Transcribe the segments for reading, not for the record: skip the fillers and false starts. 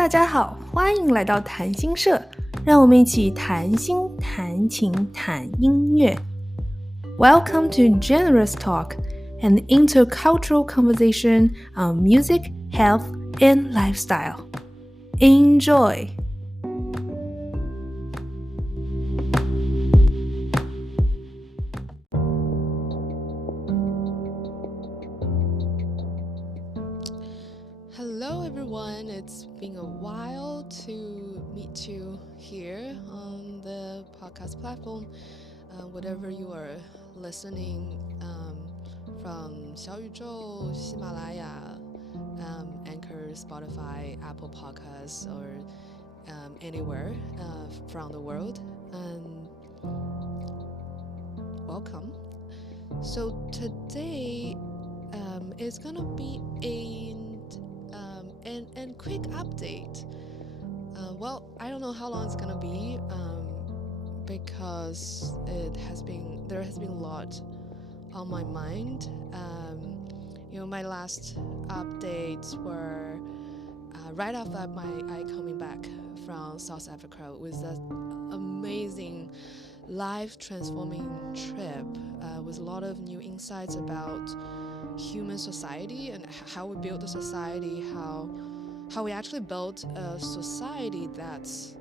大家好，欢迎来到谈心社，让我们一起谈心、谈情、谈音乐。Welcome to generous talk, an intercultural conversation on music, health, and lifestyle. Enjoy! Hello everyone, it's been a while to meet you here on the podcast platform. Whatever you are listening from 小宇宙、喜马拉雅、Anchor, Spotify, Apple Podcasts, or anywhere from the world, and welcome. So today is gonna be a quick update. Well, I don't know how long it's gonna be because there has been a lot on my mind. My last updates were right after I coming back from South Africa with that amazing life transforming trip with a lot of new insights about human society and how we build a society, how we actually build a society that's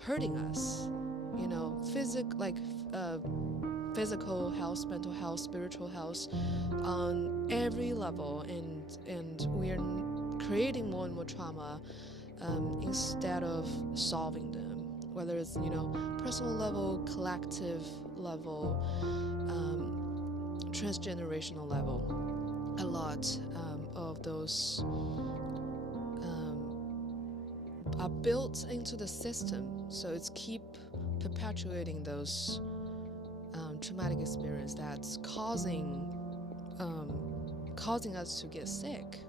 hurting us, physical health, mental health, spiritual health on every level, and we are creating more and more trauma instead of solving them, whether it's personal level, collective level, transgenerational level. A lot of those are built into the system, so it's keep perpetuating those traumatic experience that's causing us to get sick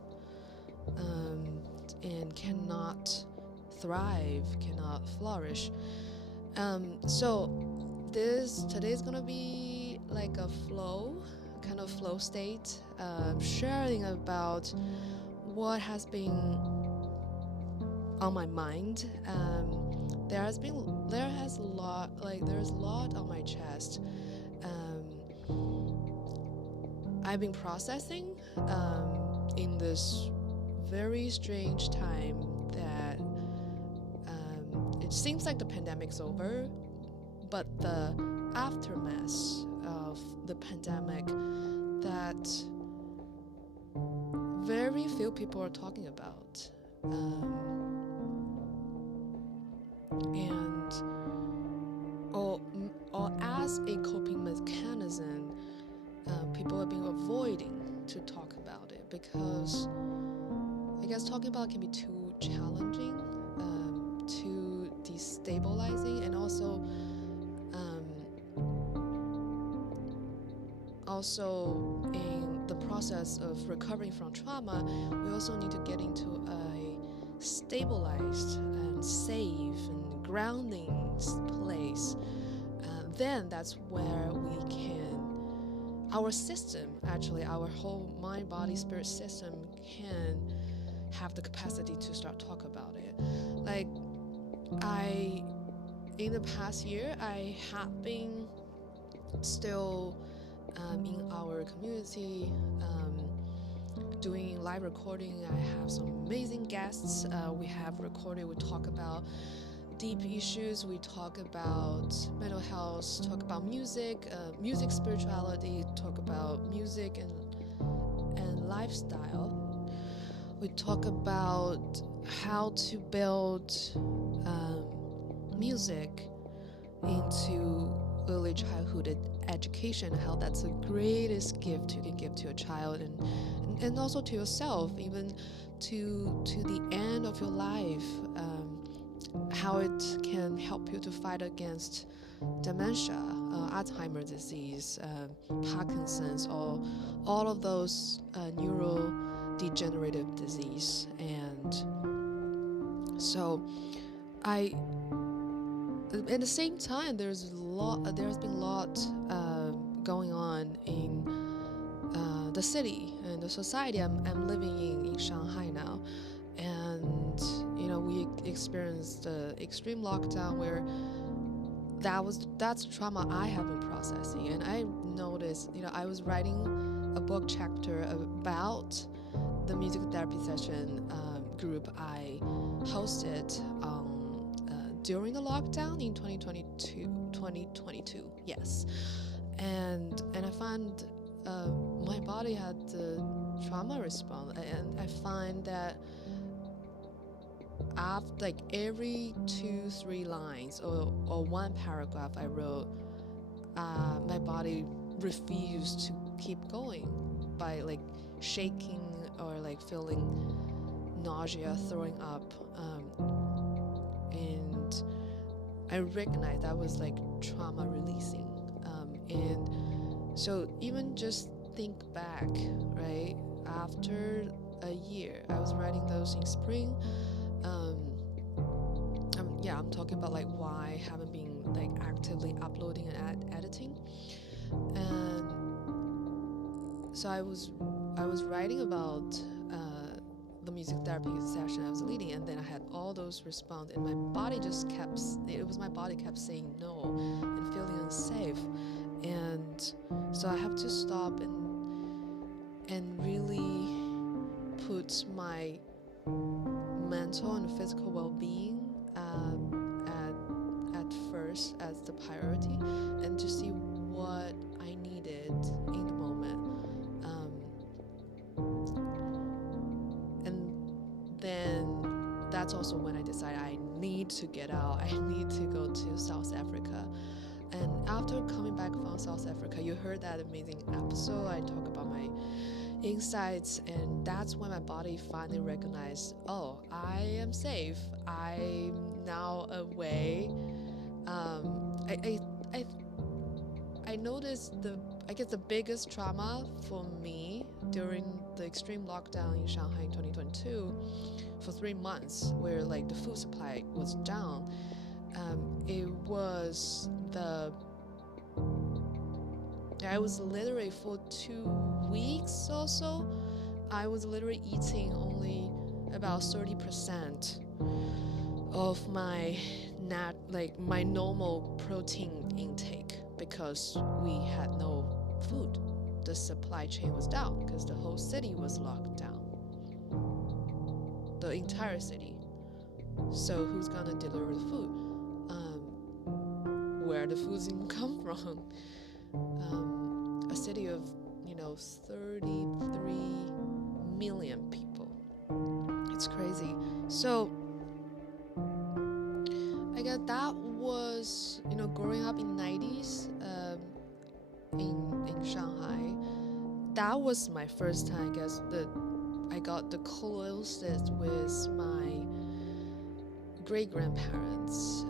and cannot thrive, cannot flourish. So today's gonna be like a kind of flow state, sharing about what has been on my mind. There's a lot on my chest. I've been processing in this very strange time that it seems like the pandemic's over, but the aftermath of the pandemic that very few people are talking about, or as a coping mechanism, people have been avoiding to talk about it because I guess talking about it can be too challenging, too destabilizing, and also in the process of recovering from trauma, we also need to get into a stabilized and safe and grounding place. Then that's where our system, actually our whole mind, body, spirit system can have the capacity to start talk about it. Like in the past year, I have been still in our community doing live recording. I have some amazing guests. We talk about deep issues, we talk about mental health, talk about music, spirituality, talk about music and lifestyle. We talk about how to build music into early childhood education, how that's the greatest gift you can give to a child and also to yourself, even to the end of your life, how it can help you to fight against dementia, Alzheimer's disease, Parkinson's, or all of those neurodegenerative disease. And so at the same time, there's been a lot going on in the city and the society I'm living in Shanghai now, and we experienced the extreme lockdown where that's trauma I have been processing. And I noticed, I was writing a book chapter about the music therapy session group I hosted during the lockdown in 2022, yes. And I found my body had the trauma response, and I find that after like every 2-3 lines or one paragraph I wrote, my body refused to keep going by like shaking or like feeling nausea, throwing up, and I recognized that was like trauma releasing. And so even just think back, right? After a year, I was writing those in spring. I'm talking about like why I haven't been like actively uploading and editing. And so I was writing about the music therapy session I was leading, and then I had all those response, and my body just kept saying no and feeling unsafe. And so I have to stop and really put my mental and physical well-being at first as the priority, and to see what I needed in the moment. And then that's also when I decided I need to get out. I need to go to South Africa. And after coming back from South Africa, you heard that amazing episode. I talk about my insights, and that's when my body finally recognized, oh, I am safe. I'm now away. I noticed the biggest trauma for me during the extreme lockdown in Shanghai in 2022 for 3 months, where like the food supply was down. It was I was literally for 2 weeks or so, I was literally eating only about 30% of my normal protein intake, because we had no food. The supply chain was down because the whole city was locked down. The entire city. So who's gonna deliver the food? Where the food's gonna come from? A city of 33 million people. It's crazy. So I guess that was growing up in 90s in Shanghai. That was my first time, I guess, that I got the closest with my great-grandparents,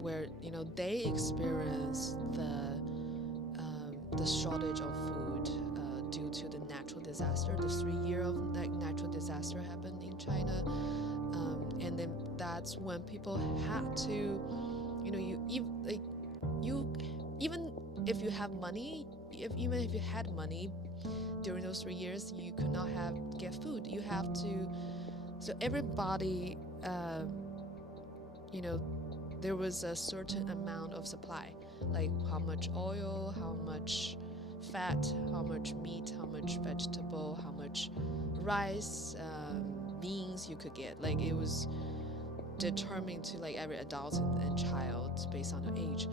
where they experienced the shortage of food due to the natural disaster. The 3 year of natural disaster happened in China, and then that's when people had to, even if you have money, even if you had money during those 3 years, you could not get food. You have to. So everybody, there was a certain amount of supply, like how much oil, how much fat, how much meat, how much vegetable, how much rice, beans you could get. Like it was determined to like every adult and child based on their age.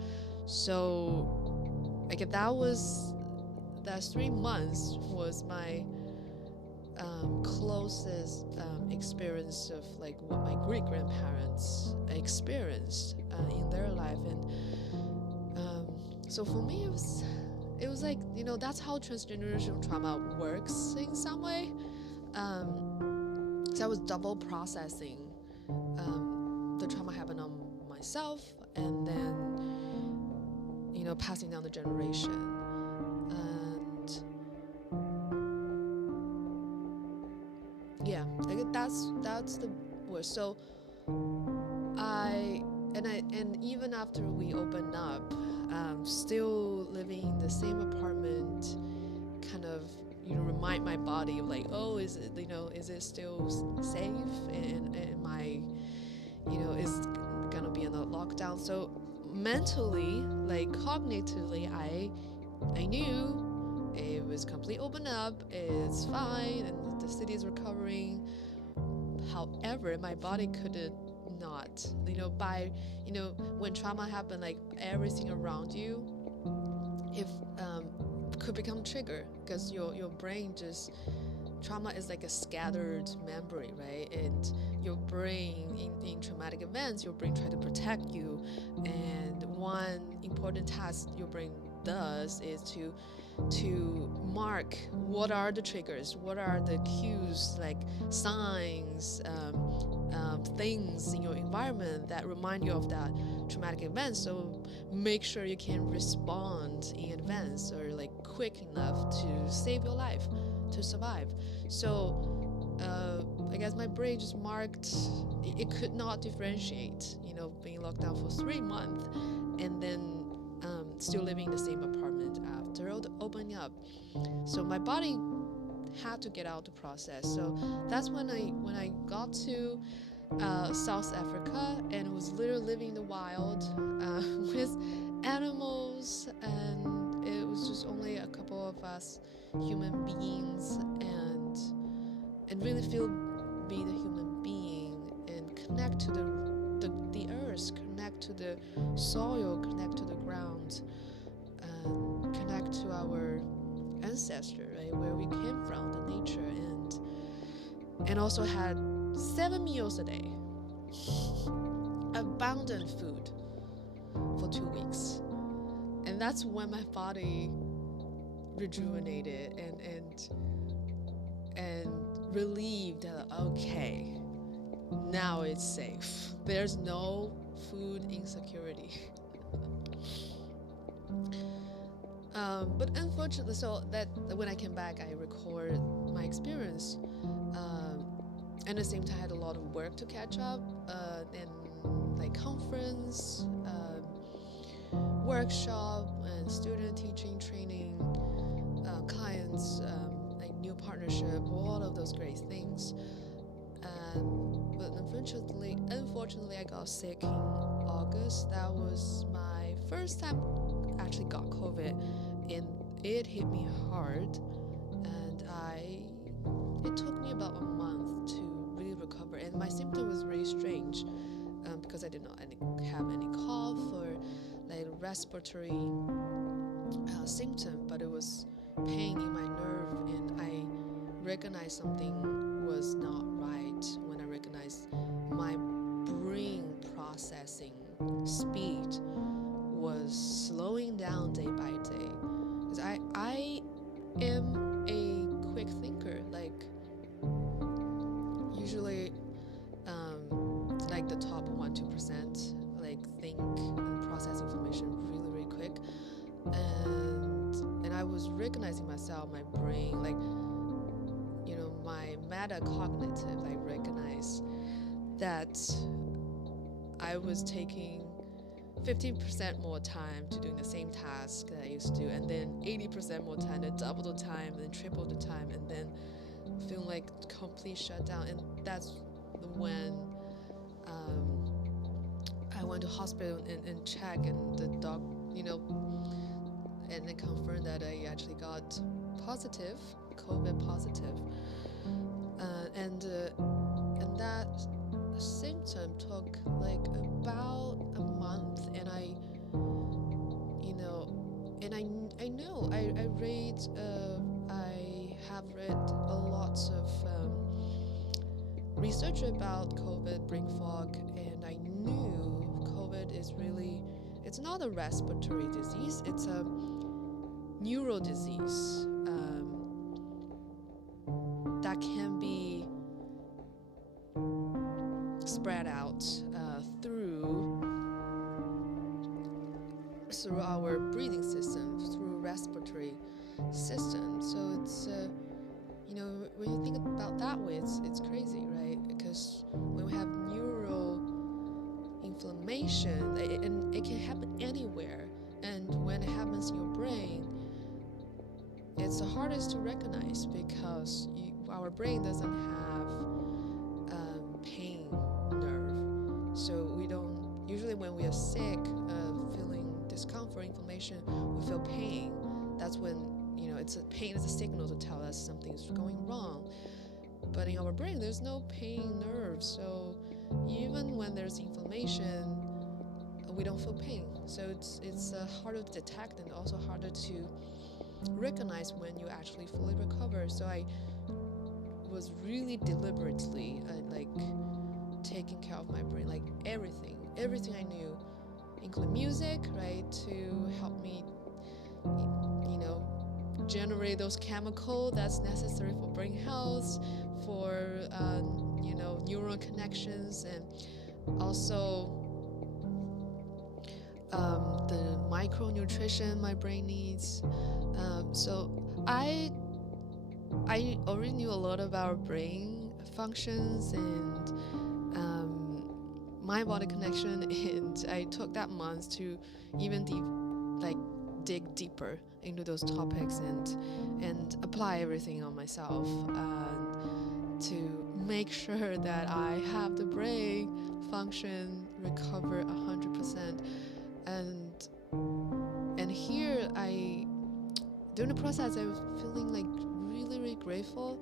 So like that 3 months was my closest experience of like what my great-grandparents experienced in their life. And so for me it was like that's how transgenerational trauma works in some way. So I was double processing the trauma happened on myself, and then passing down the generation. And yeah, like that's the word. So and even after we opened up, still living in the same apartment, kind of remind my body of like, oh, is it still safe, and am I, is gonna be in a lockdown. So mentally, like cognitively, I knew it was completely open up, it's fine, and the city is recovering. However, my body couldn't not, when trauma happened, like everything around you, if could become trigger, because your brain just, trauma is like a scattered memory, right? And your brain in traumatic events, your brain try to protect you, and one important task your brain does is to mark what are the triggers, what are the cues, like signs, things in your environment that remind you of that traumatic event, so make sure you can respond in advance or like quick enough to save your life, to survive. So I guess my brain just marked, it could not differentiate, being locked down for 3 months and then still living in the same apartment after opening up. So my body had to get out the process. So that's when I got to South Africa and was literally living in the wild with animals, and it was just only a couple of us human beings, and really be the human being and connect to the earth, connect to the soil, connect to the ground, connect to our ancestor, right, where we came from, the nature, and also had 7 meals a day, abundant food for 2 weeks. And that's when my body rejuvenated and relieved that, okay, now it's safe. There's no food insecurity. But unfortunately, so that when I came back, I recorded my experience. And at the same time, I had a lot of work to catch up, and like conference, workshop, and student teaching, training, clients, like new partnership, all of those great things. But unfortunately, I got sick in August. That was my first time actually got COVID, and it hit me hard, and it took me about a month to really recover, and my symptom was really strange, because I did not have any cough or like respiratory symptom, but it was pain in my nerve, and I recognized something was not right when I recognized my brain processing speed was slowing down day by day. Because I am a quick thinker, like usually like the top 1-2%, like think and process information really, really quick. And I was recognizing myself, my brain, like, my metacognitive, I recognize that I was taking 50% more time to doing the same task that I used to do, and then 80% more time, then double the time, then triple the time, and then feeling like complete shutdown. And that's when I went to hospital and checked, and the doc, and they confirmed that I actually got positive, COVID positive, and that symptom took like about a month, and I have read a lot of research about COVID, brain fog, and I knew COVID is really, it's not a respiratory disease, it's a neural disease that can be spread out through our breathing system, through respiratory system. So it's when you think about that way, it's crazy, right? Because when we have neural inflammation, and it can happen anywhere, and when it happens in your brain, it's the hardest to recognize because our brain doesn't have pain nerve. So we don't, usually when we are sick, feeling discomfort, inflammation, we feel pain. That's when, pain is a signal to tell us something's going wrong. But in our brain, there's no pain nerve. So even when there's inflammation, we don't feel pain. So it's harder to detect and also harder to recognize when you actually fully recover. So I was really deliberately taking care of my brain, like everything I knew, including music, right, to help me, generate those chemicals that's necessary for brain health, for neural connections, and also the micronutrition my brain needs. So I already knew a lot about brain functions and mind-body connection, and I took that month to even dig deeper into those topics and apply everything on myself to make sure that I have the brain function recover 100%. And here during the process, I was feeling like really, really grateful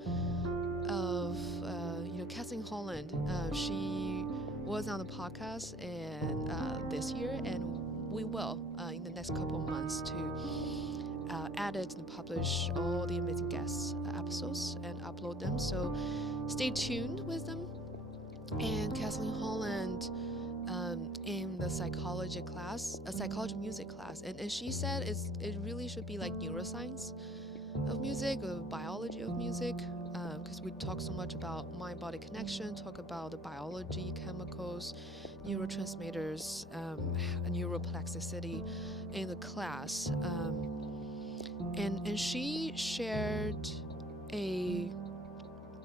of Kathleen Holland. She was on the podcast and this year, and we will in the next couple of months to edit and publish all the amazing guest episodes and upload them. So stay tuned with them. And Kathleen Holland in the psychology music class, and she said it really should be like neuroscience of music or biology of music, because we talk so much about mind-body connection, talk about the biology, chemicals, neurotransmitters, neuroplasticity in the class, and she shared a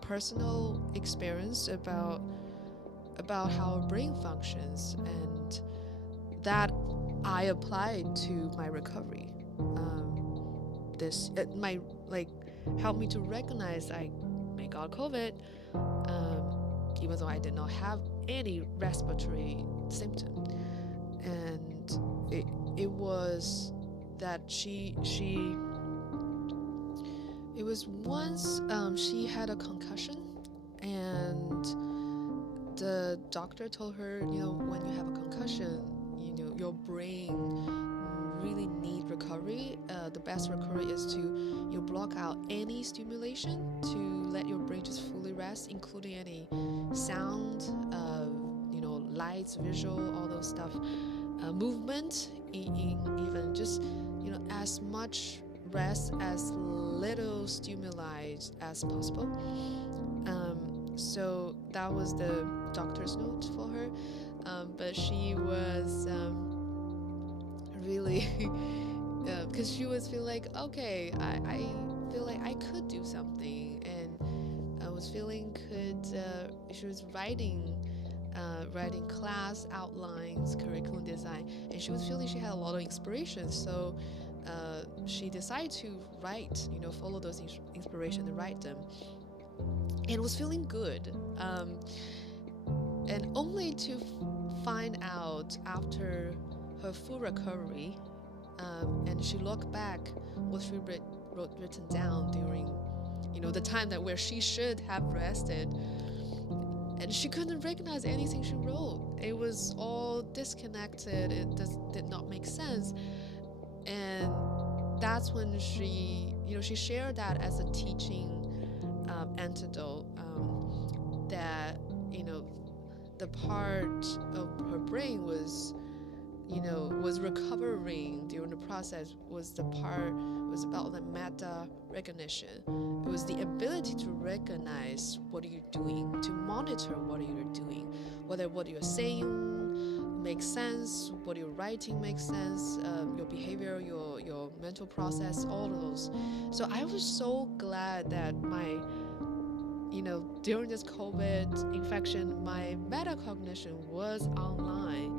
personal experience about how our brain functions, and that I applied to my recovery. This might help me to recognize I got COVID, even though I did not have any respiratory symptom, and it was that it was once she had a concussion, and the doctor told her, when you have a concussion, your brain really need recovery. The best recovery is to block out any stimulation to let your brain just fully rest, including any sound, lights, visual, all those stuff, movement, even just as much rest, as little stimuli as possible. So that was the doctor's note for her, but she was really because she was feeling like, okay, I feel like I could do something, and I was feeling she was writing class outlines, curriculum design, and she was feeling she had a lot of inspiration, so she decided to write, follow those inspiration and write them, and was feeling good, and only to find out after her full recovery, and she looked back what she written down during the time where she should have rested, and she couldn't recognize anything she wrote. It was all disconnected. It did not make sense, and that's when she shared that as a teaching antidote, that the part of her brain was recovering during the process was about the meta recognition. It was the ability to recognize what you're doing, to monitor what you're doing, whether what you're saying makes sense, what you're writing makes sense, your behavior, your mental process, all of those. So I was so glad that during this COVID infection, my metacognition was online.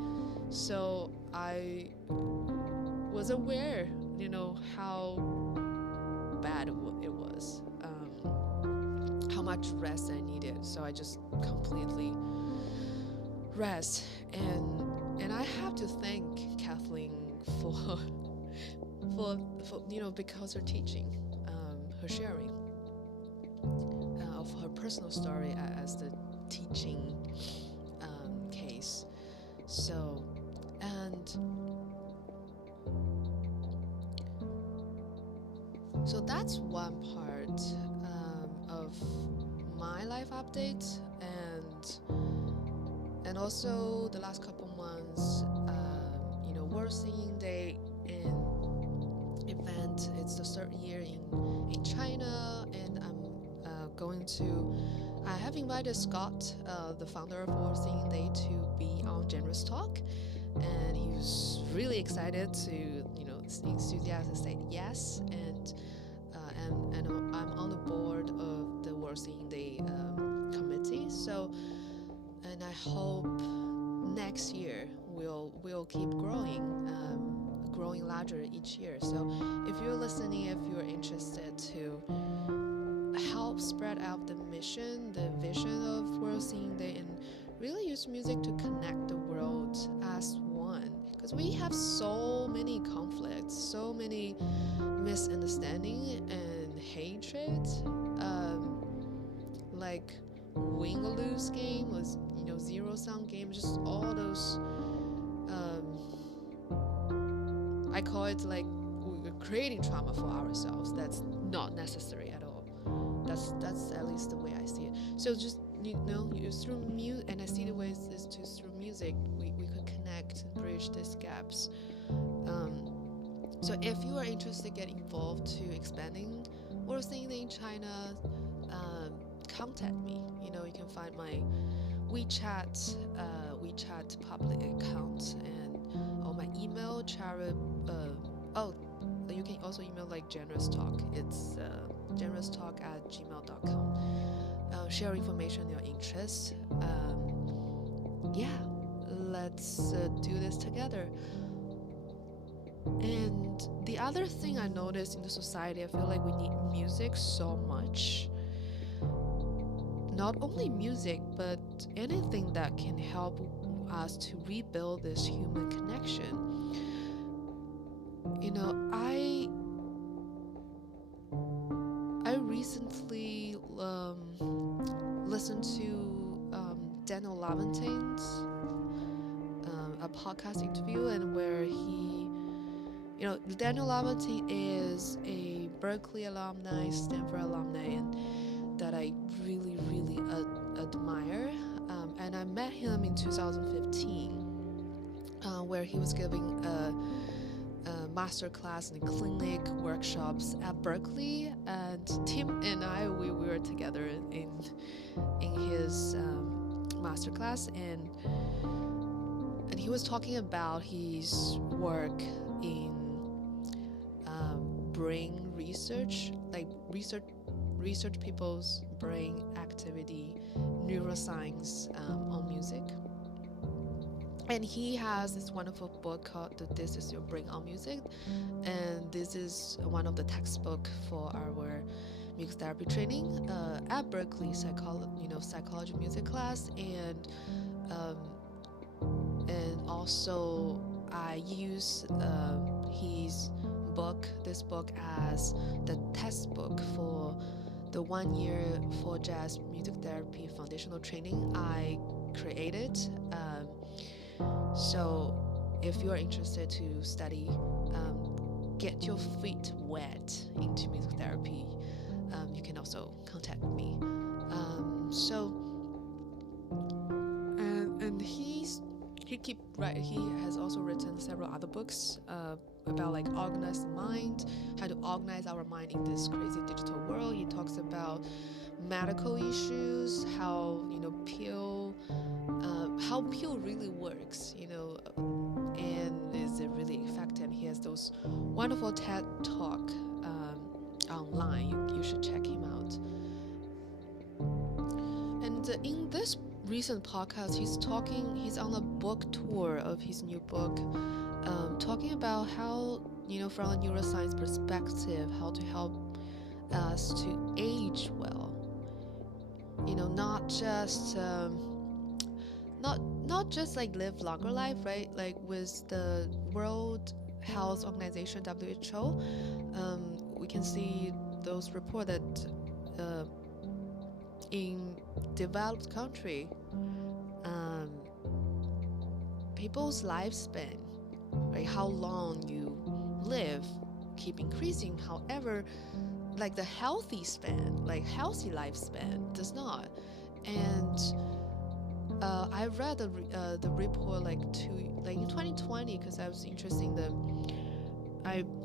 So I was aware, how bad it was, how much rest I needed. So I just completely rest, and I have to thank Kathleen for because her teaching, her sharing of her personal story as the teaching case. So that's one part of my life update, and also the last couple months, World Singing Day event. It's the third year in China, and I have invited Scott, the founder of World Singing Day, to be on Generous Talk, and he was really excited to, enthusiastic say yes, and I'm on the board of the World Singing Day committee. So, and I hope next year we'll keep growing larger each year. So if you're listening, if you're interested to help spread out the mission, the vision of World Singing Day, and really use music to connect the world as one, because we have so many conflicts, so many misunderstanding and hatred, like win or lose game was, zero-sum game, just all those, I call it like we're creating trauma for ourselves. That's not necessary at all. That's at least the way I see it. So just, through music, and I see the ways is to through music, we could connect and bridge these gaps. So if you are interested, get involved to expanding World Singing Day in China, contact me. You can find my WeChat public account, and my email, you can also email like Generous Talk. It's generoustalk@gmail.com. Share information, your interests. Let's do this together. And the other thing I noticed in the society, I feel like we need music so much. Not only music, but anything that can help us to rebuild this human connection. I recently listened to Daniel Lamontane's a podcast interview, and where he, Daniel Lamontane is a Berkeley alumni, Stanford alumni, and that I really, really admire. And I met him in 2015, where he was giving a master class and clinic workshops at Berkeley, and Tim and I, we were together in his master class, and he was talking about his work in brain research, like research people's brain activity, neuroscience on music. And he has this wonderful book called This Is Your Brain on Music, and this is one of the textbook for our music therapy training at Berkeley psychology music class, and also I use this book as the textbook for the 1 year for jazz music therapy foundational training I created. So if you're interested to study, get your feet wet into music therapy, you can also contact me. He has also written several other books about like organized mind, how to organize our mind in this crazy digital world. He talks about medical issues, how pill really works, and is it really effective. He has those wonderful TED Talk online. You should check him out. And in this recent podcast, he's on a book tour of his new book, talking about how, from a neuroscience perspective, how to help us to age well. Not just not just like live longer life, right? Like with the World Health Organization (WHO), we can see those report that in developed country, people's lifespan, right? How long you live, keep increasing. However, like the healthy lifespan does not. And I read the report in 2020 because I was interested in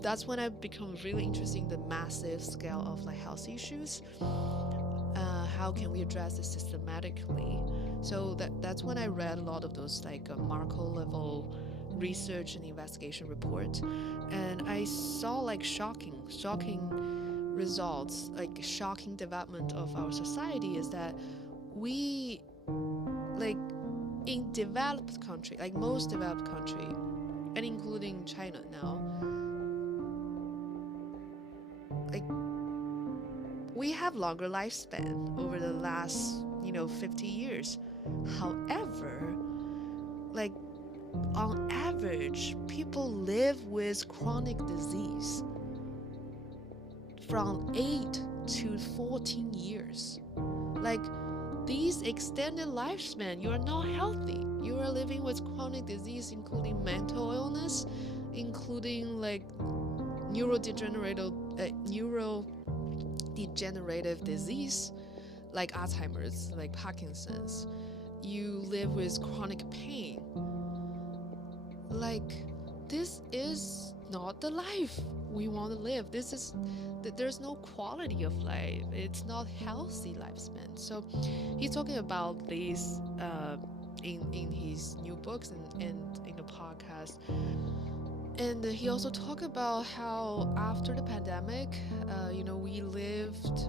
that's when I become really interested in the massive scale of health issues. How can we address it systematically? So that's when I read a lot of those macro level research and investigation report, and I saw shocking results, shocking development of our society is that we in developed country, most developed country, and including China now, we have longer lifespan over the last 50 years. However, on average, people live with chronic disease from 8 to 14 years. These extended lifespan, you are not healthy. You are living with chronic disease, including mental illness, including neurodegenerative disease, like Alzheimer's, like Parkinson's. You live with chronic pain. This is not the life we want to live. There's no quality of life. It's not healthy lifespan. So he's talking about this in his new books and in the podcast. And he also talked about how after the pandemic,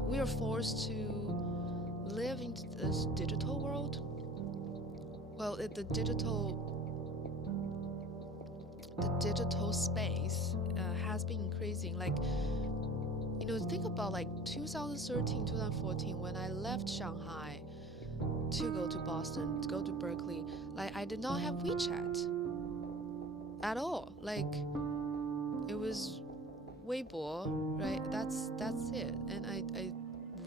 we are forced to live in this digital world. Well, the digital space has been increasing. Think about 2013, 2014, when I left Shanghai to go to Boston, to go to Berkeley. I did not have WeChat at all. It was Weibo, right? That's it. And I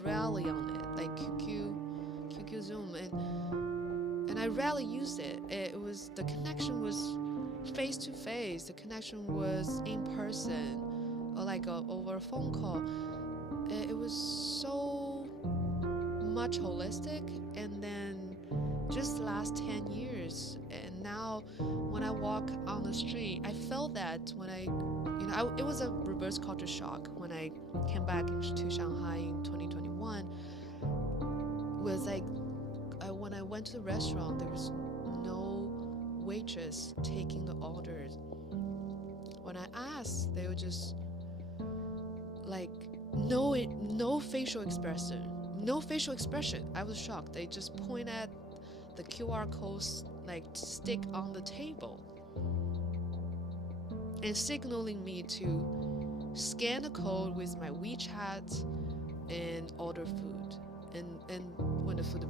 rarely on it, QQ Zoom, and I rarely used it. The connection was face to face. The connection was in person, or over a phone call. It was so much holistic. And then just the last 10 years, and now when I walk on the street, I felt that when it was a reverse culture shock when I came back to Shanghai in 2021. Was when I went to the restaurant, there was no waitress taking the orders. When I asked, they were just no facial expression. I was shocked. They just point at the QR codes stick on the table and signaling me to scan the code with my WeChat and order food. And when the food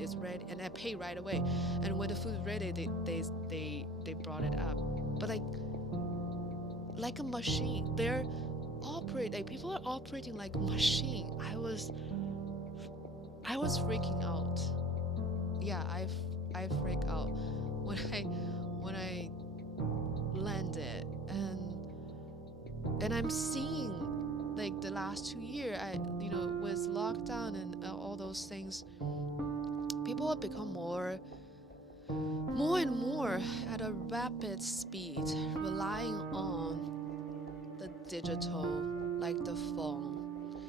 is ready, and I pay right away. And when the food is ready, they brought it up. But like a machine, people are operating like a machine. I was freaking out. Yeah, I freak out when I landed, and I'm seeing the last 2 years, with lockdown and all those things, people have become more and more at a rapid speed, relying on the digital, the phone,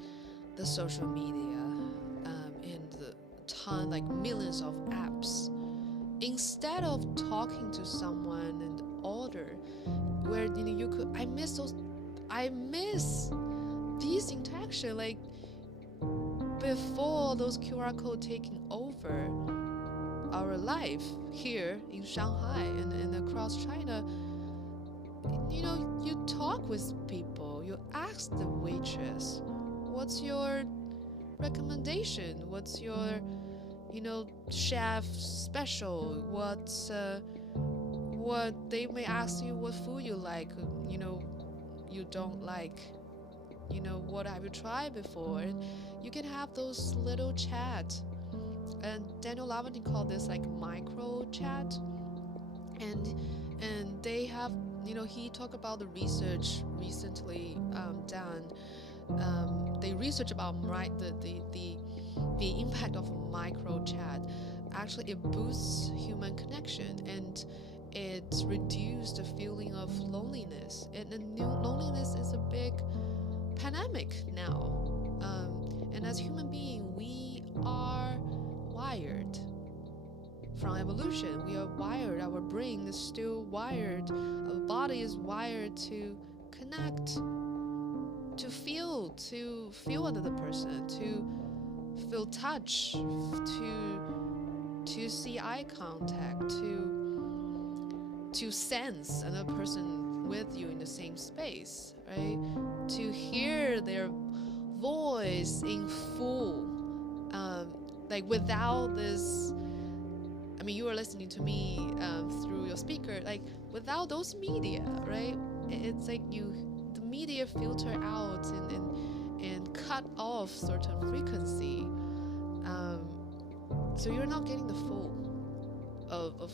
the social media, and the ton, millions of apps, instead of talking to someone and order, where you could. I miss these interaction, before those QR code taking over our life here in Shanghai and across China. You talk with people, you ask the waitress, what's your recommendation? What's your, chef special? What they may ask you what food you like, you don't like. What have you tried before? And you can have those little chats. And Daniel Lavanti called this like micro chat. And they have, he talked about the research recently done. They research about the impact of micro chat. Actually, it boosts human connection and it reduces the feeling of loneliness. And loneliness is a big pandemic now. And as human beings, we are wired. From evolution, we are wired. Our brain is still wired. Our body is wired to connect, to feel another person, to feel touch, to see eye contact, to sense another person with you in the same space, right? To hear their voice in full, like without this. I mean, you are listening to me through your speaker, like without those media, right? It's like the media filter out and cut off certain frequency. So you're not getting the full of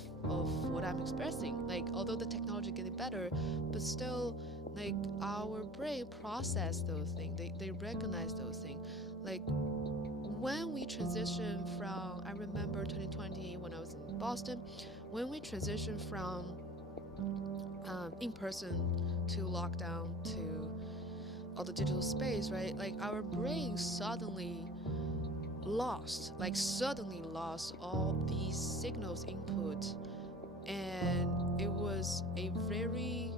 what I'm expressing. Like, although the technology is getting better, but still, like, our brain process those things. They recognize those things. Like, when we transition from, I remember 2020 when I was in Boston, when we transition from in-person to lockdown to all the digital space, right? Like our brain suddenly lost all these signals input, and it was a very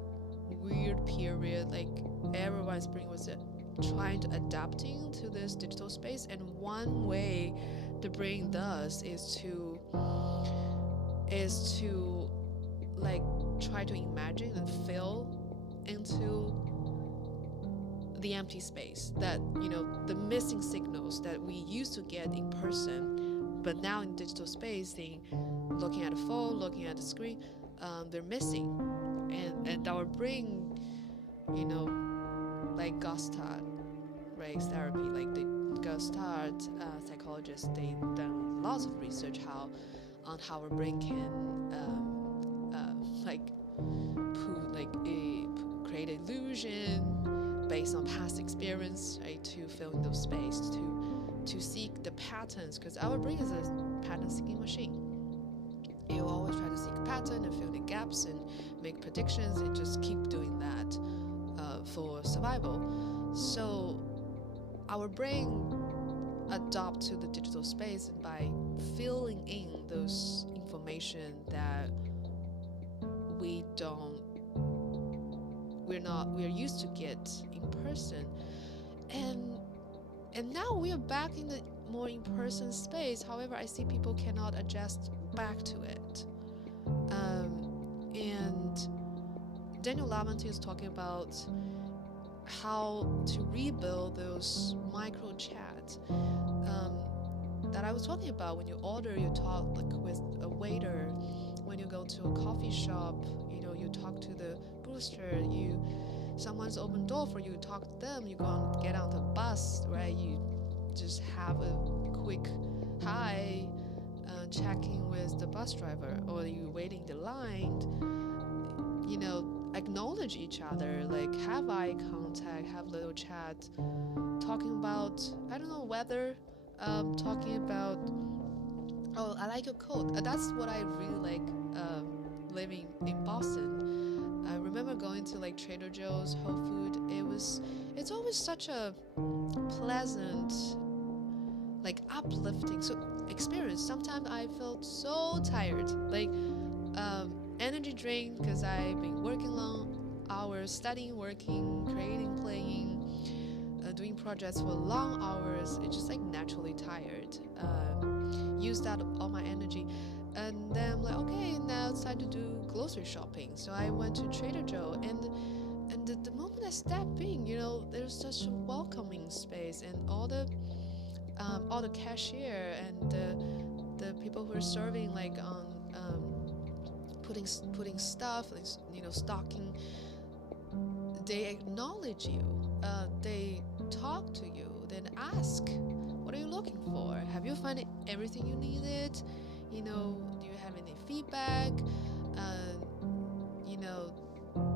weird period. Like everyone's brain was trying to adapting to this digital space, and one way the brain does is to like try to imagine and fill into the empty space that the missing signals that we used to get in person, but now in digital space, looking at a phone, looking at the screen, they're missing, and our brain, like Gestalt, right, therapy, like the Gestalt psychologists, they've done lots of research on how our brain can create illusion based on past experience, right, to fill in those spaces, to seek the patterns, because our brain is a pattern-seeking machine. It will always try to seek a pattern and fill the gaps and make predictions and just keep doing that for survival. So our brain adapts to the digital space, and by filling in those information that we're used to get in person, and now we are back in the more in-person space. However, I see people cannot adjust back to it, and Daniel Lavanti is talking about how to rebuild those micro chats that I was talking about. When you order, you talk like with a waiter. When you go to a coffee shop, you talk to the booster. Someone's open door for you, talk to them. You go and get on the bus, right? You just have a quick hi, checking with the bus driver, or you waiting the line. Acknowledge each other, like have eye contact, have little chat, talking about, I don't know, weather, talking about, oh, I like your coat. That's what I really like living in Boston. I remember going to like Trader Joe's, Whole Food. It's always such a pleasant, like uplifting experience. Sometimes I felt so tired, like energy drained, because I've been working long hours, studying, working, creating, playing, doing projects for long hours. It's just like naturally tired. Used that all my energy, and then I'm like, okay, now it's time to do grocery shopping. So I went to Trader Joe, And the moment I step in, there's such a welcoming space, and all the cashier and the people who are serving, like putting stuff, stocking, they acknowledge you. They talk to you, then ask, what are you looking for? Have you found everything you needed? Do you have any feedback?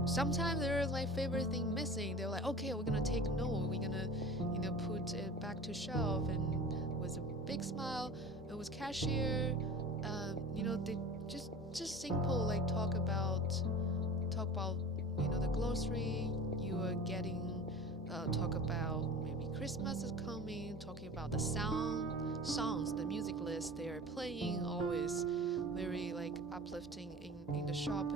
Sometimes there's my favorite thing missing. They're like, okay, we're gonna take note. We're gonna, put it back to shelf. And with a big smile, it was cashier. They just simple, like talk about the grocery you are getting. Talk about maybe Christmas is coming. Talking about the songs, the music list they are playing. Always very like uplifting in the shop.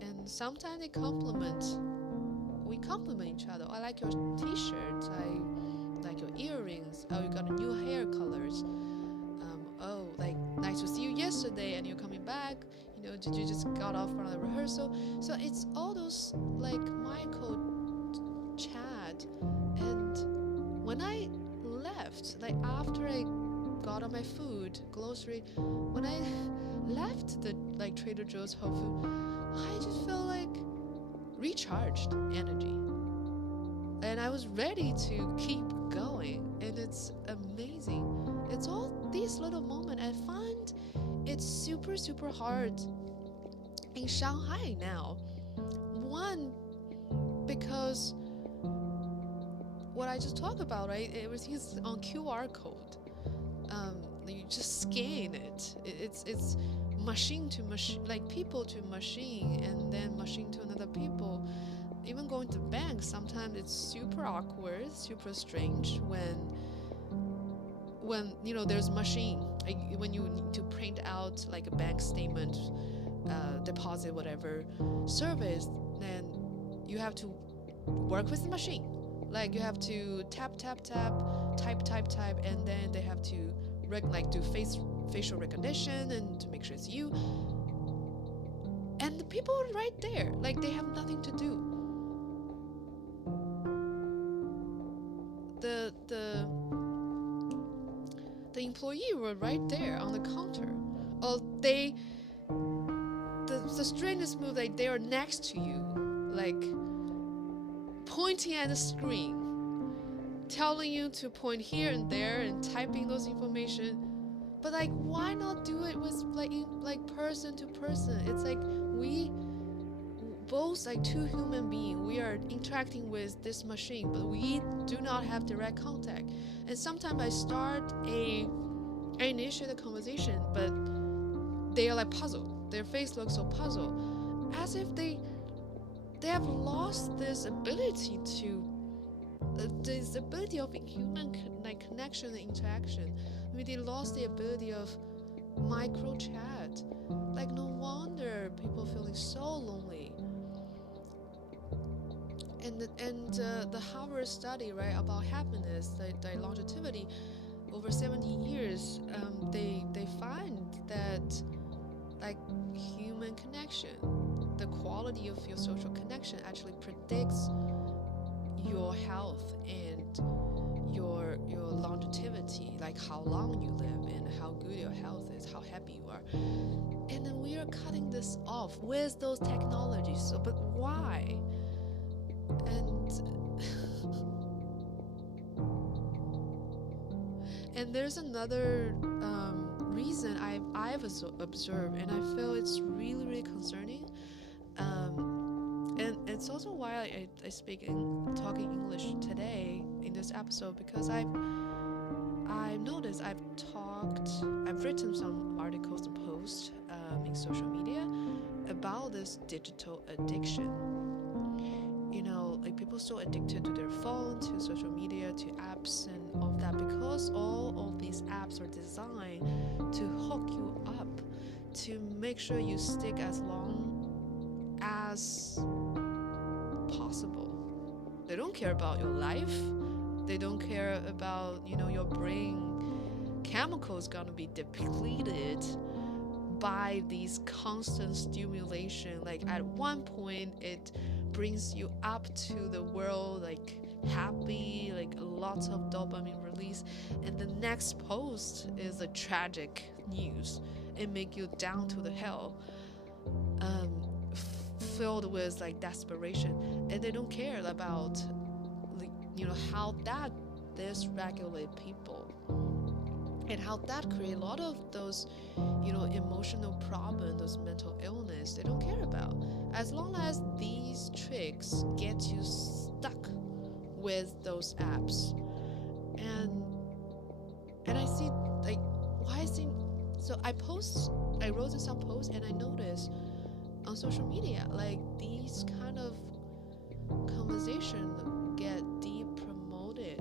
And sometimes we compliment each other. I like your t-shirt. I like your earrings. Oh, you got a new hair colors. Oh, like nice to see you yesterday, and you're coming back. Did you just got off from the rehearsal? So it's all those like micro chat. And when I left, like after I got on my food, grocery, when I left the like Trader Joe's Whole Food, I just felt like recharged energy. And I was ready to keep going. And it's amazing. It's all these little moments. I find it's super, super hard in Shanghai now. One, because what I just talked about, right? Everything is on QR code. You just scan it. It's machine to machine, like people to machine, and then machine to another people. Even going to bank, sometimes it's super awkward, super strange when there's machine, like when you need to print out like a bank statement, deposit, whatever service, then you have to work with the machine. Like you have to tap, type, and then they have to do facial recognition and to make sure it's you. And the people are right there, like they have nothing to do. The employee were right there on the counter. Or the strangest move, like they are next to you, like pointing at the screen, telling you to point here and there and typing those information. But like, why not do it with like person to person? It's like we both, like two human beings, we are interacting with this machine, but we do not have direct contact. And sometimes I initiate a conversation, but they are like puzzled. Their face looks so puzzled, as if they have lost this ability of human connection and interaction. I mean, they lost the ability of micro chat. Like, no wonder people feeling so lonely. And the Harvard study, right, about happiness, the longevity over 70 years, they find that like human connection, the quality of your social connection actually predicts your health and your longevity, like how long you live and how good your health is, how happy you are. And then we are cutting this off with those technologies. So, but why? And there's another reason I've observed, and I feel it's really, really concerning. And it's also why I speak talking English today in this episode, because I've noticed I've written some articles and posts in social media about this digital addiction. Like people so addicted to their phone, to social media, to apps and all of that, because all of these apps are designed to hook you up, to make sure you stick as long as possible. They don't care about your life. They don't care about, your brain chemicals gonna be depleted. by these constant stimulation. Like at one point it brings you up to the world like happy, like lots of dopamine release, and the next post is a tragic news. It make you down to the hell, filled with like desperation, and they don't care about how that dysregulate people and how that create a lot of those emotional problems, those mental illness. They don't care about, as long as these tricks get you stuck with those apps. And I see like, why is it so I wrote in some posts, and I noticed on social media like these kind of conversation get de-promoted,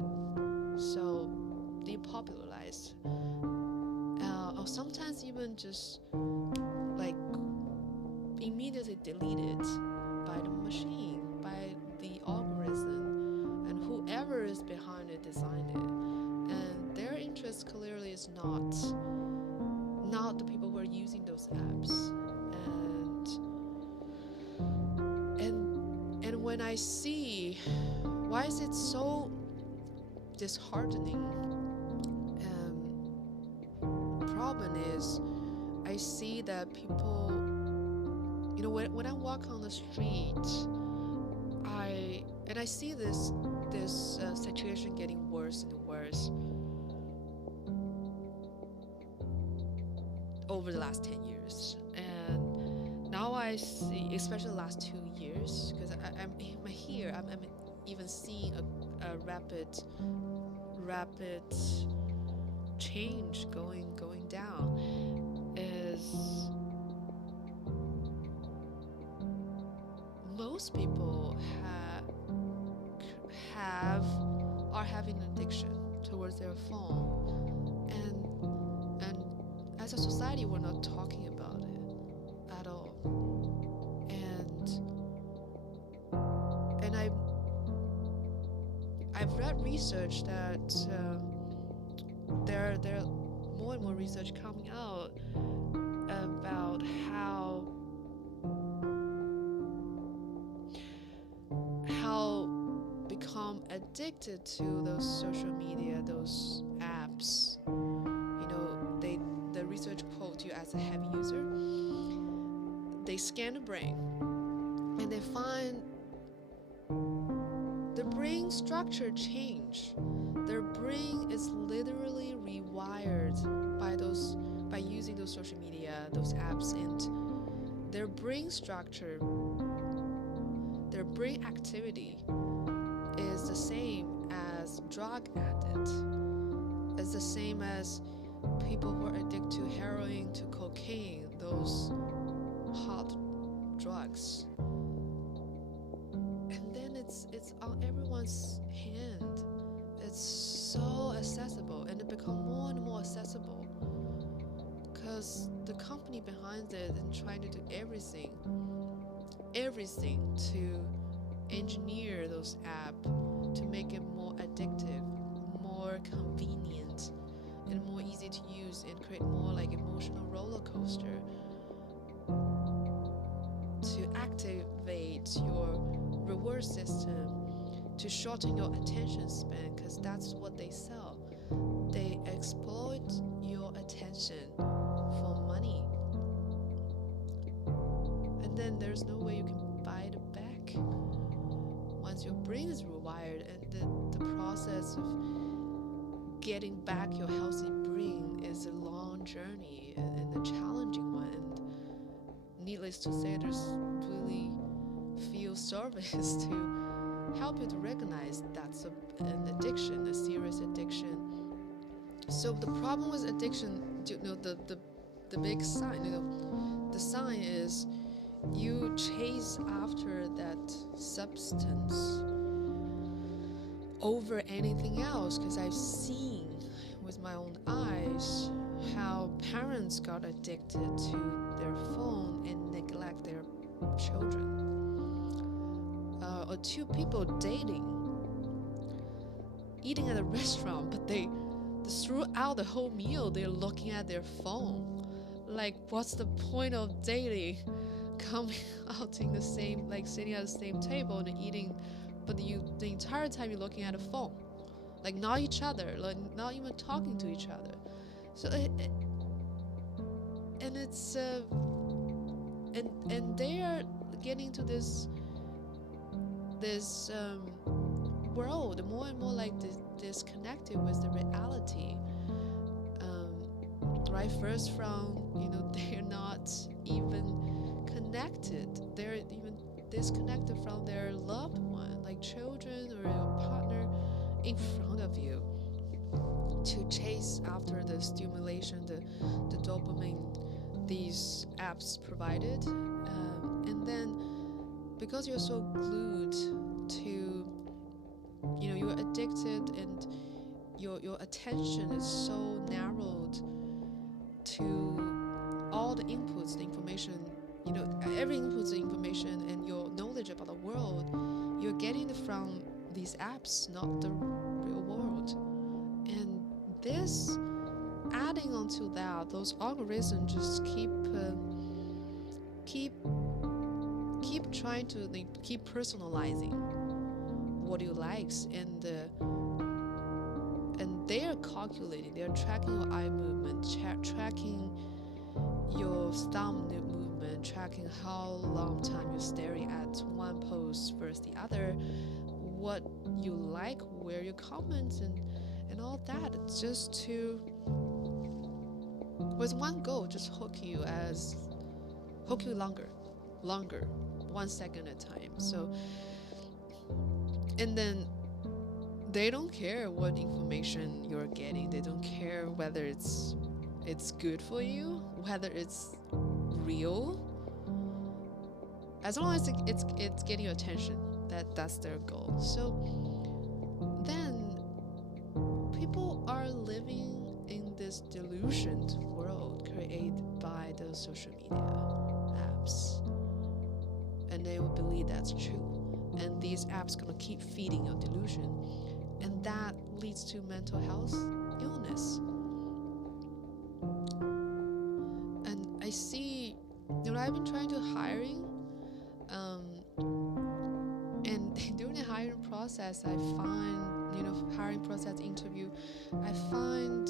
so depopularized, or sometimes even just like immediately deleted by the machine, by the algorithm, and whoever is behind it designed it, and their interest clearly is not the people who are using those apps. And when I see, why is it so disheartening? Problem is, I see that people, when I walk on the street, I see this situation getting worse and worse over the last 10 years. And now I see, especially the last 2 years, because I'm here, I'm even seeing a rapid change going down, is most people are having an addiction towards their phone, and as a society we're not talking about it at all. And I've read research that there are more and more research coming out about how become addicted to those social media, those apps. The research quote you as a heavy user. They scan the brain and they find the brain structure change. Their brain is literally rewired by using those social media, those apps, and their brain structure, their brain activity is the same as drug addict. It's the same as people who are addicted to heroin, to cocaine, those hot drugs. And then it's on everyone's hand. It's so accessible, and it becomes more and more accessible because the company behind it is trying to do everything to engineer those apps to make it more addictive, more convenient, and more easy to use, and create more like emotional roller coaster to activate your reward system, to shorten your attention span, because that's what they sell. They exploit your attention for money, and then there's no way you can buy it back once your brain is rewired. And the process of getting back your healthy brain is a long journey and a challenging one. And needless to say, there's really few services to help you to recognize that's an addiction, a serious addiction. So the problem with addiction, the big sign, the sign is you chase after that substance over anything else. Because I've seen with my own eyes how parents got addicted to their phone and neglect their children. Or two people dating, eating at a restaurant, but they throughout the whole meal they're looking at their phone, like, what's the point of daily coming out in the same, like sitting at the same table and eating, but the entire time you're looking at a phone, like not each other, like not even talking to each other. So and it's and they are getting to this world more and more like disconnected with the reality. Right, first from, they're not even connected, they're even disconnected from their loved one, like children or your partner in front of you, to chase after the stimulation, the dopamine these apps provided. And then because you're so glued to, you're addicted, and your attention is so narrowed to all the inputs, the information, every input's the information, and your knowledge about the world, you're getting it from these apps, not the real world. And this, adding onto that, those algorithms just keep trying to keep personalizing what you likes, and they are calculating, they're tracking your eye movement, tracking your thumb movement, tracking how long time you're staring at one post versus the other, what you like, where you comment, and all that. It's just to, with one goal, just hook you longer, 1 second at a time. So, and then they don't care what information you're getting. They don't care whether it's good for you, whether it's real. As long as it's getting your attention, that's their goal. So then people are living in this delusioned world created by the social media apps, and they will believe that's true. And these apps gonna keep feeding your delusion, and that leads to mental health illness. And I see, I've been trying to hiring, and during the hiring process, I find, hiring process interview, I find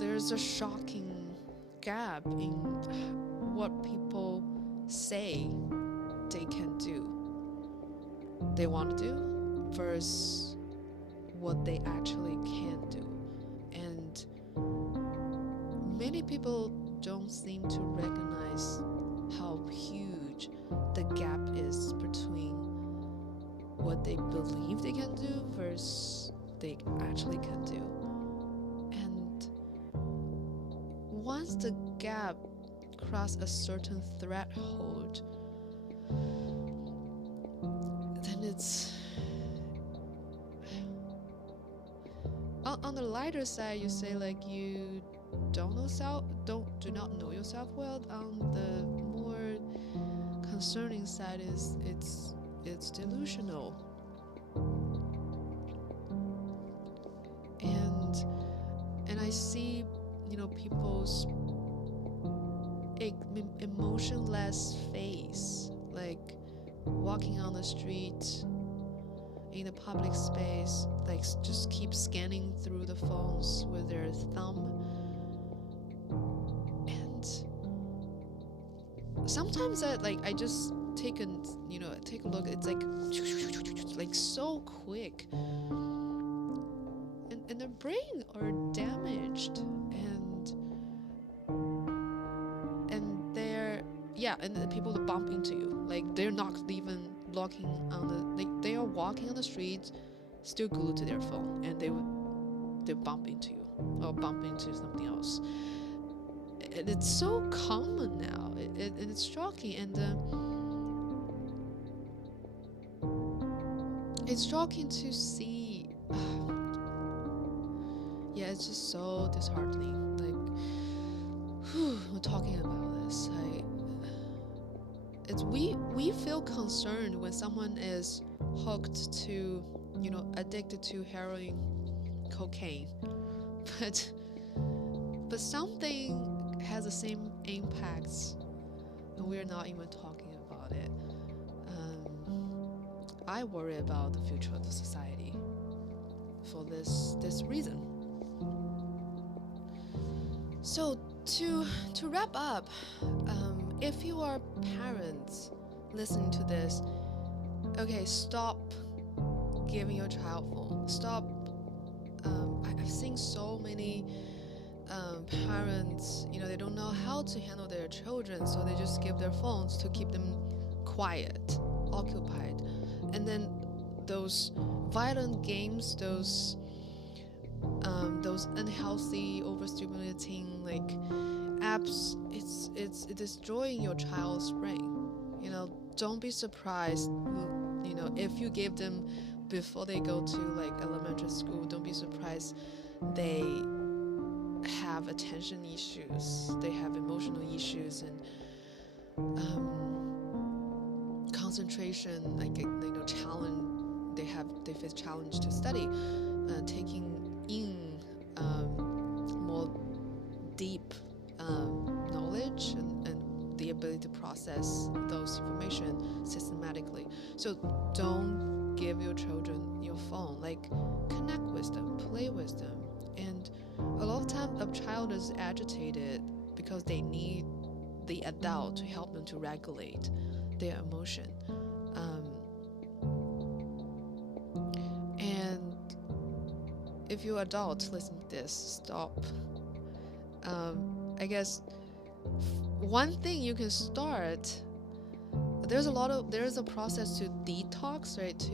there's a shocking gap in what people say they can do, they want to do, versus what they actually can do. And many people don't seem to recognize how huge the gap is between what they believe they can do versus they actually can do. And once the gap crosses a certain threshold, then it's, on the lighter side, you say like you do not know yourself well. On the more concerning side is it's delusional. And I see, people's emotionless face, like walking on the street, in a public space, like just keep scanning through the phones with their thumb. And sometimes I just take a look, it's like so quick, and their brain are damaged, and the people that bump into you, like they're not even walking on they are walking on the street, still glued to their phone, and they bump into you or bump into something else. And it's so common now, and it's shocking, and it's shocking to see. Yeah, it's just so disheartening. Like, we're talking about this. We feel concerned when someone is hooked to, addicted to heroin, cocaine, but but something has the same impacts, and we're not even talking about it. I worry about the future of the society for this reason. So to wrap up, if you are parents listening to this, okay, stop giving your child phone. Stop. I've seen so many parents, they don't know how to handle their children, so they just give their phones to keep them quiet, occupied. And then those violent games, those unhealthy, overstimulating apps, it's destroying your child's brain. Don't be surprised, if you give them before they go to elementary school, don't be surprised they have attention issues, they have emotional issues, and concentration, challenge. They face challenge to study, taking in more deep knowledge and the ability to process those information systematically. So don't give your children your phone. Connect with them, play with them. And a lot of time a child is agitated because they need the adult to help them to regulate their emotion. And if you're adult listen to this, stop. I guess one thing you can start, there's a process to detox, right?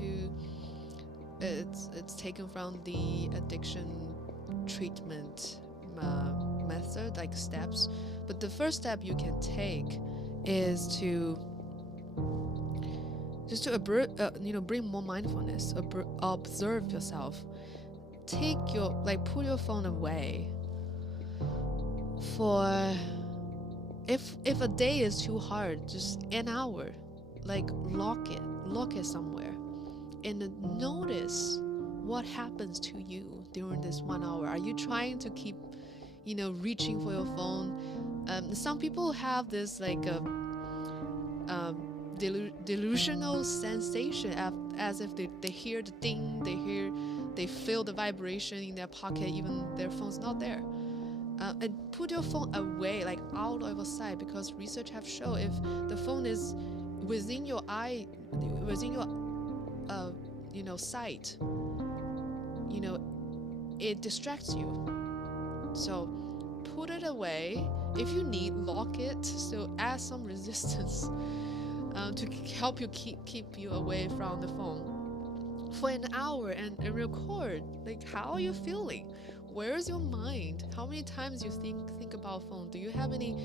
It's taken from the addiction treatment method, steps. But the first step you can take is to bring more mindfulness, observe yourself. Put your phone away for, if a day is too hard, just an hour, lock it somewhere, and notice what happens to you during this 1 hour. Are you trying to keep, reaching for your phone? Some people have this delusional sensation as if they hear the ding, they feel the vibration in their pocket, even their phone's not there. And put your phone away, out of your sight, because research have shown if the phone is within your eye, within your sight, it distracts you. So put it away. If you need, lock it. So add some resistance to help you keep you away from the phone for an hour, and record how are you feeling, where's your mind, how many times you think about phone, do you have any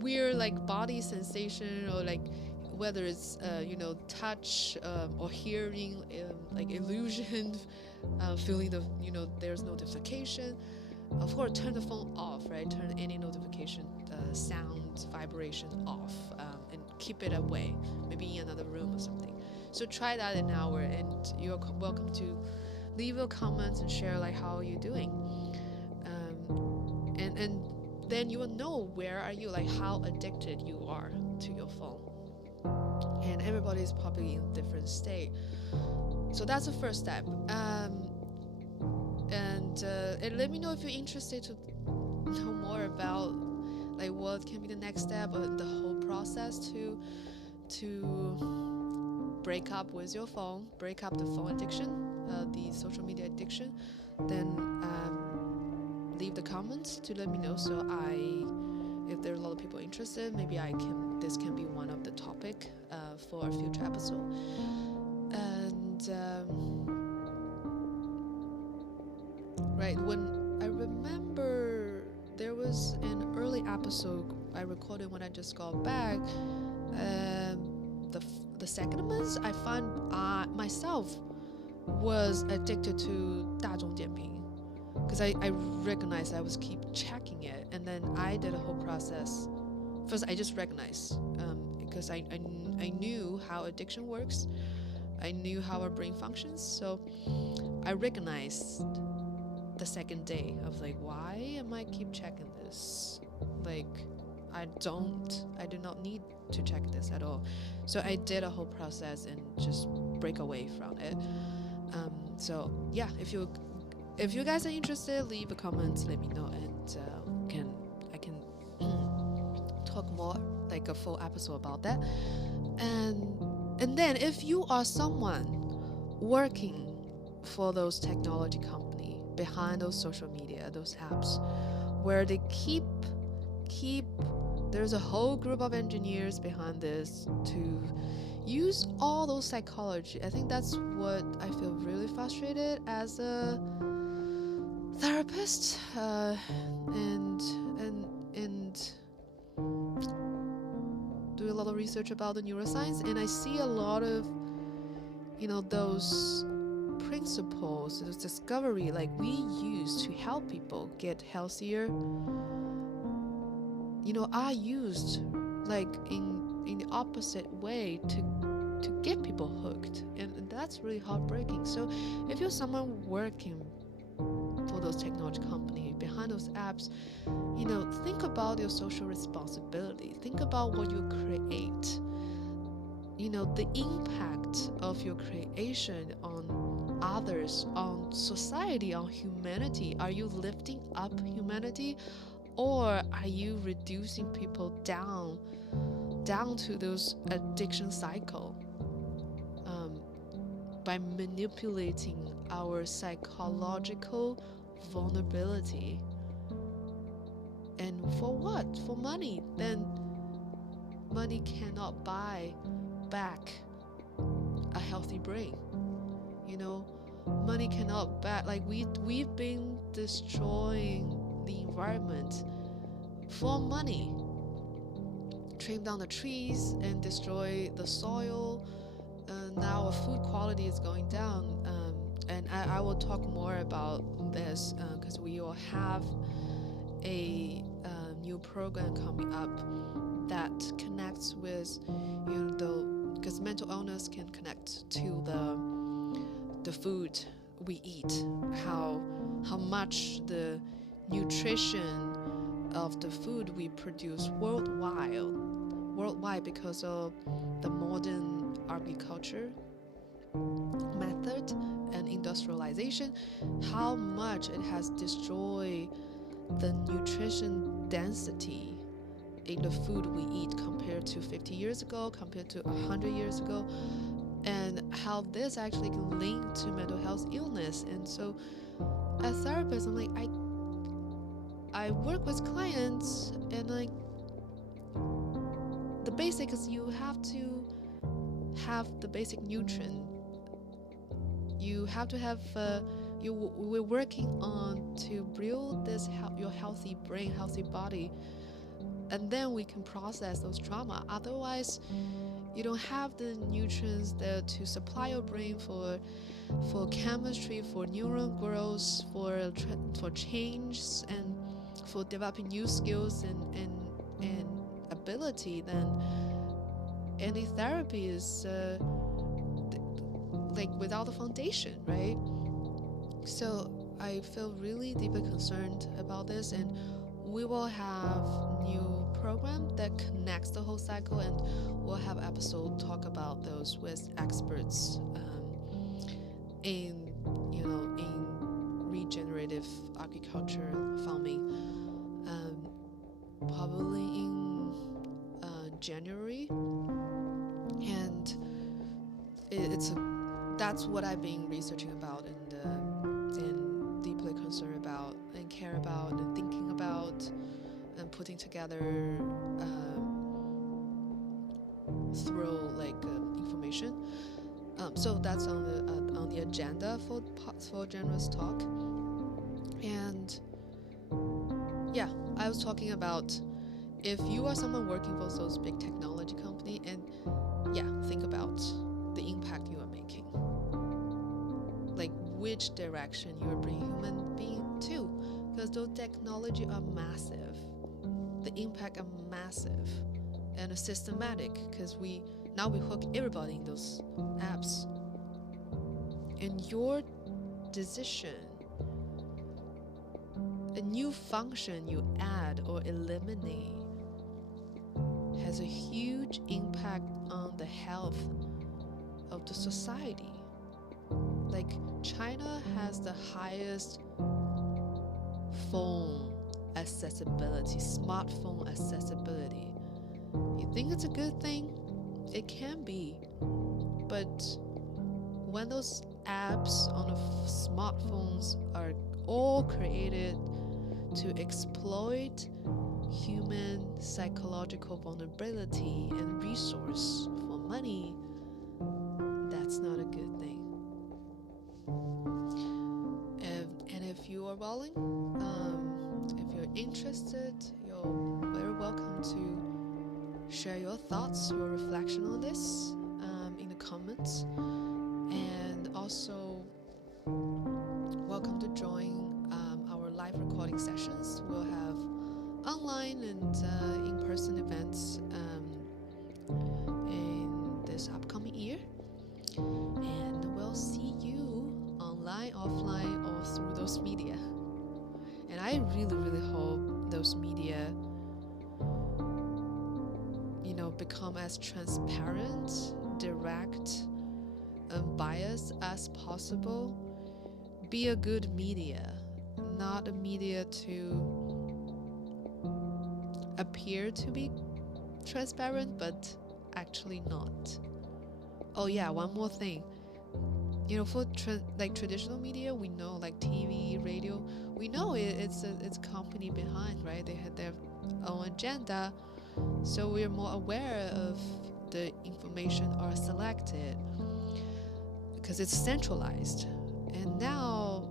weird body sensation, or whether it's touch or hearing, illusion, feeling the there's notification. Of course, turn the phone off, right? Turn any notification, sound, vibration off, and keep it away, maybe in another room or something. So try that in an hour, and you're welcome to leave your comments and share how are you doing, and then you will know where are you, how addicted you are to your phone. And everybody is probably in a different state. So that's the first step. And let me know if you're interested to know more about what can be the next step, or the whole process to break up with your phone, break up the phone addiction, the social media addiction. Then leave the comments to let me know, so if there are a lot of people interested, maybe this can be one of the topic for a future episode. And right, when I remember there was an early episode I recorded when I just got back, the second month I found myself was addicted to 大众点评, because I recognized I was keep checking it, and then I did a whole process. First I just recognized, because I knew how addiction works, I knew how our brain functions, so I recognized the second day of like, why am I keep checking this? Like, I do not need to check this at all. So I did a whole process and just break away from it. So yeah, if you guys are interested, leave a comment, let me know, and I can talk more, like a full episode about that. And then if you are someone working for those technology company behind those social media, those apps, where they keep there's a whole group of engineers behind this to use all those psychology. I think that's what I feel really frustrated as a therapist, and do a lot of research about the neuroscience, and I see a lot of, those principles, those discovery like we use to help people get healthier, are used like in the opposite way to get people hooked, and that's really heartbreaking. So if you're someone working for those technology companies behind those apps, think about your social responsibility. Think about what you create, the impact of your creation on others, on society, on humanity. Are you lifting up humanity, or are you reducing people down to those addiction cycle, by manipulating our psychological vulnerability? And for what? For money. Then money cannot buy back a healthy brain. Money cannot buy, like we've been destroying the environment for money. Trim down the trees and destroy the soil. Now our food quality is going down, and I will talk more about this because we will have a new program coming up that connects with because mental illness can connect to the food we eat, how much the nutrition of the food we produce worldwide because of the modern agriculture method and industrialization, how much it has destroyed the nutrition density in the food we eat compared to 50 years ago, compared to 100 years ago, and how this actually can link to mental health illness. And so as therapists, I'm like, I work with clients, and like the basic is you have to have the basic nutrient. You have to have we're working on to build this your healthy brain, healthy body, and then we can process those trauma. Otherwise, you don't have the nutrients there to supply your brain for chemistry, for neuron growth, for change, and for developing new skills and ability. Then any therapy is like without a foundation, right? So I feel really deeply concerned about this, and we will have new program that connects the whole cycle, and we'll have episode talk about those with experts in regenerative agriculture farming, probably in January, and that's what I've been researching about and deeply concerned about and care about and thinking about and putting together through information. So that's on the agenda for Generous Talk. And yeah, I was talking about if you are someone working for those big technology company, and think about the impact you are making, like which direction you are bringing human being to, because those technology are massive, the impact are massive and systematic, because we hook everybody in those apps, and your decision a new function you add or eliminate has a huge impact on the health of the society. Like China has the highest phone accessibility, smartphone accessibility. You think it's a good thing? It can be. But when those apps on the smartphones are all created to exploit human psychological vulnerability and resource for money, that's not a good thing. And if you are willing, if you're interested, you're very welcome to share your thoughts, your reflection on this in the comments. And also welcome to join our live recording sessions. We'll have online and in-person events in this upcoming year. And we'll see you online, offline, or through those media. And I really, really hope those media, become as transparent, direct, unbiased as possible. Be a good media, not a media to appear to be transparent, but actually not. Oh yeah, one more thing. For traditional media, we know, like TV, radio, we know it's a company behind, right? They had their own agenda, so we're more aware of the information are selected because it's centralized. And now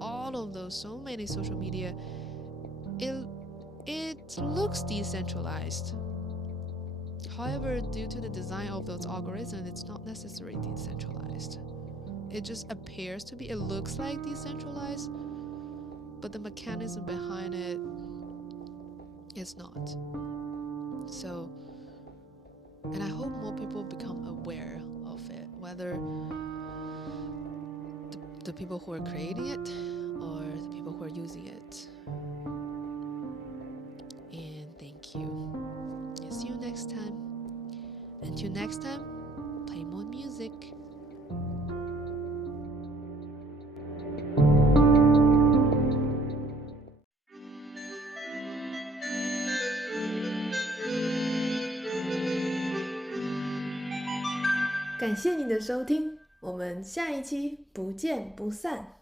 all of those, so many social media, it looks decentralized. However, due to the design of those algorithms, it's not necessarily decentralized. It just appears to be, it looks like decentralized, but the mechanism behind it is not. So, and I hope more people become aware of it, whether the people who are creating it or the people who are using it. And thank you. And see you next time. Until next time, play more music.感谢你的收听，我们下一期不见不散。